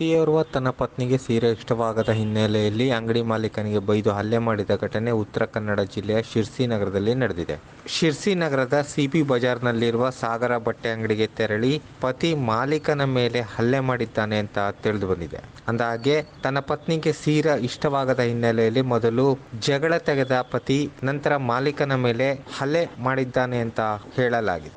ಪತಿಯೋರ್ವ ತನ್ನ ಪತ್ನಿಗೆ ಸೀರೆ ಇಷ್ಟವಾಗದ ಹಿನ್ನೆಲೆಯಲ್ಲಿ ಅಂಗಡಿ ಮಾಲೀಕನಿಗೆ ಬೈದು ಹಲ್ಲೆ ಮಾಡಿದ ಘಟನೆ ಉತ್ತರ ಕನ್ನಡ ಜಿಲ್ಲೆಯ ಶಿರ್ಸಿ ನಗರದಲ್ಲಿ ನಡೆದಿದೆ. ಶಿರ್ಸಿ ನಗರದ ಸಿಪಿ ಬಜಾರ್ನಲ್ಲಿರುವ ಸಾಗರ ಬಟ್ಟೆ ಅಂಗಡಿಗೆ ತೆರಳಿ ಪತಿ ಮಾಲೀಕನ ಮೇಲೆ ಹಲ್ಲೆ ಮಾಡಿದ್ದಾನೆ ಅಂತ ತಿಳಿದು ಬಂದಿದೆ. ಅಂದಹಾಗೆ ತನ್ನ ಪತ್ನಿಗೆ ಸೀರೆ ಇಷ್ಟವಾಗದ ಹಿನ್ನೆಲೆಯಲ್ಲಿ ಮೊದಲು ಜಗಳ ತೆಗೆದ ಪತಿ ನಂತರ ಮಾಲೀಕನ ಮೇಲೆ ಹಲ್ಲೆ ಮಾಡಿದ್ದಾನೆ ಅಂತ ಹೇಳಲಾಗಿದೆ.